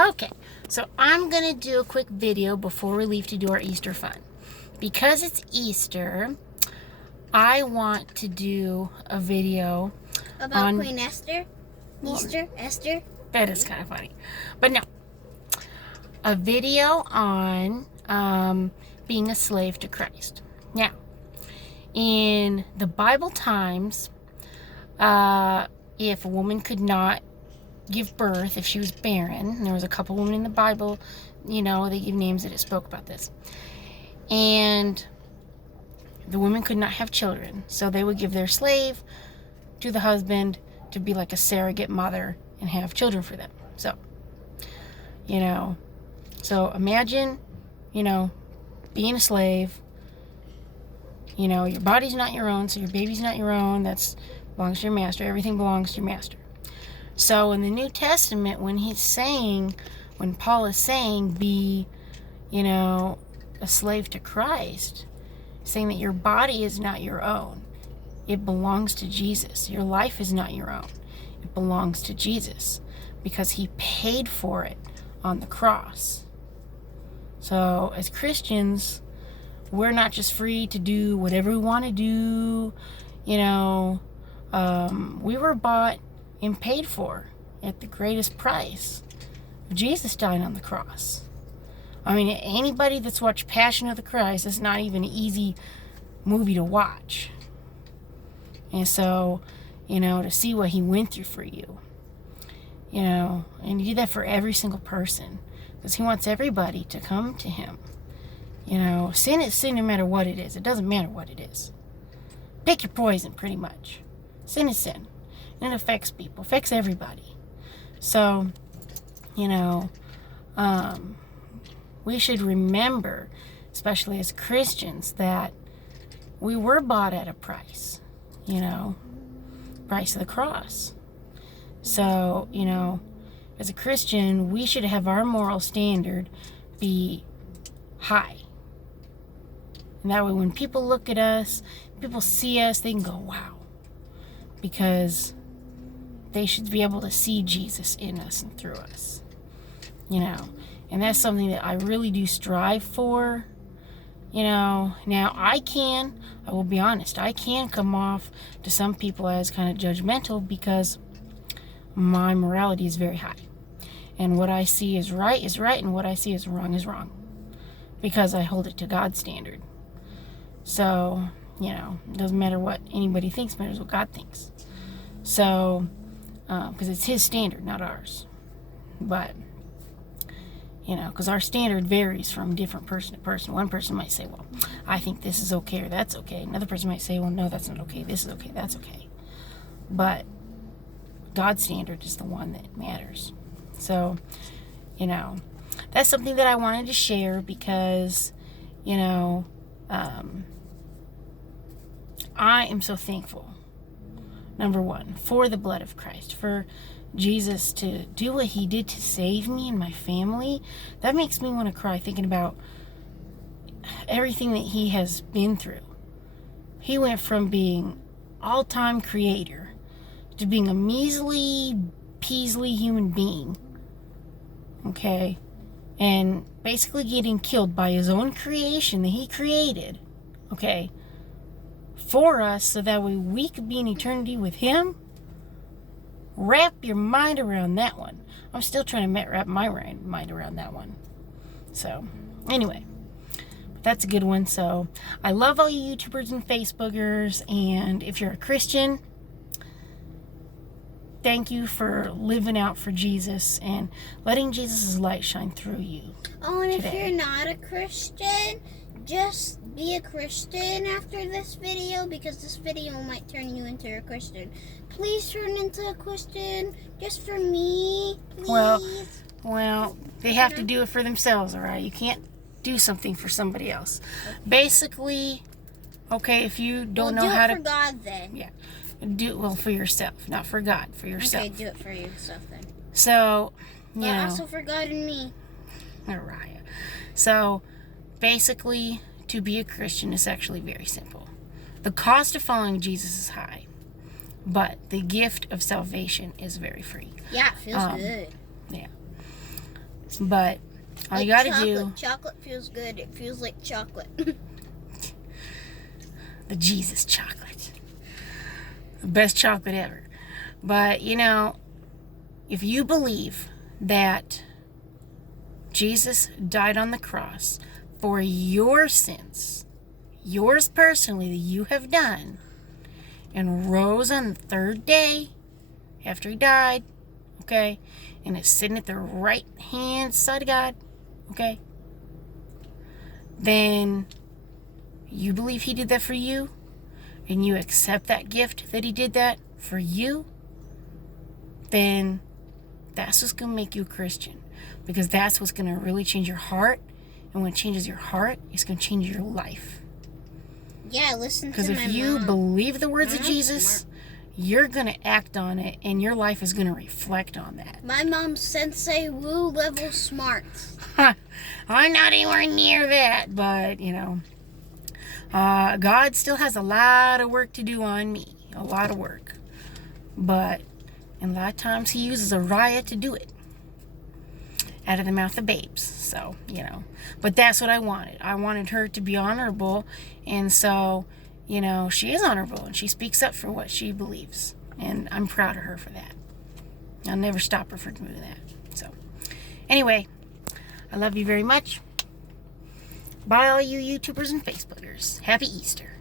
Okay, so I'm going to do a quick video before we leave to do our Easter fun. Because it's Easter, I want to do a video about Queen Esther? Esther? That is kind of funny. But no, a video on being a slave to Christ. Now, in the Bible times, if a woman could not give birth, if she was barren, and there was a couple women in the Bible, they give names that it spoke about this, and the women could not have children, so they would give their slave to the husband to be like a surrogate mother and have children for them. So imagine, being a slave. Your body's not your own, so your baby's not your own. That belongs to your master. Everything belongs to your master. So in the New Testament, when Paul is saying, be, a slave to Christ, saying that your body is not your own. It belongs to Jesus. Your life is not your own. It belongs to Jesus because he paid for it on the cross. So as Christians, we're not just free to do whatever we want to do. We were bought and paid for at the greatest price. Jesus died on the cross. I mean, anybody that's watched Passion of the Christ, it's not even an easy movie to watch. And so, to see what he went through for you, and he did that for every single person because he wants everybody to come to him. Sin is sin no matter what it is. It doesn't matter what it is. Pick your poison, pretty much. Sin is sin. And it affects people, affects everybody. So, we should remember, especially as Christians, that we were bought at a price, price of the cross. So, as a Christian, we should have our moral standard be high. And that way when people look at us, people see us, they can go, wow. Because they should be able to see Jesus in us and through us. And that's something that I really do strive for. Now I will be honest, I can come off to some people as kind of judgmental because my morality is very high. And what I see is right, and what I see is wrong. Because I hold it to God's standard. So, it doesn't matter what anybody thinks, it matters what God thinks. So, because it's his standard, not ours. But, because our standard varies from different person to person. One person might say, well, I think this is okay or that's okay. Another person might say, well, no, that's not okay. This is okay, that's okay. But God's standard is the one that matters. So, that's something that I wanted to share because, I am so thankful, number one, for the blood of Christ, for Jesus to do what he did to save me and my family. That makes me want to cry thinking about everything that he has been through. He went from being all-time creator to being a measly, peasly human being, okay, and basically getting killed by his own creation that he created, okay, for us so that way we could be in eternity with him. Wrap your mind around that one. I'm still trying to wrap my mind around that one. So, anyway, that's a good one. So, I love all you YouTubers and Facebookers, and if you're a Christian, thank you for living out for Jesus and letting Jesus' light shine through you. Oh, and today. If you're not a Christian, just be a Christian after this video because this video might turn you into a Christian. Please turn into a Christian just for me, please. Well, they have to do it for themselves, all right? You can't do something for somebody else. Basically, okay, if you don't know how to... do it for God then. Yeah. Do it, well, for yourself, not for God, for yourself. Okay, do it for yourself then. So, but also for God and me. Mariah. So, basically, to be a Christian is actually very simple. The cost of following Jesus is high, but the gift of salvation is very free. Yeah, it feels good. Yeah. But all you gotta do... Chocolate feels good. It feels like chocolate. The Jesus chocolate. The best chocolate ever. But, you know, if you believe that Jesus died on the cross for your sins, yours personally that you have done, and rose on the third day after he died, okay, and is sitting at the right hand side of God, okay, then you believe he did that for you, and you accept that gift that he did that for you, then that's what's going to make you a Christian. Because that's what's going to really change your heart. And when it changes your heart, it's going to change your life. Yeah, listen to my mom. Because if you believe the words of Jesus, you're going to act on it, and your life is going to reflect on that. My mom's Sensei Wu level smart. I'm not anywhere near that, but, you know, God still has a lot of work to do on me. A lot of work. But, and a lot of times he uses a riot to do it. Out of the mouth of babes. So, you know. But that's what I wanted. I wanted her to be honorable. And so, you know, she is honorable. And she speaks up for what she believes. And I'm proud of her for that. I'll never stop her from doing that. So, anyway, I love you very much. Bye, all you YouTubers and Facebookers. Happy Easter.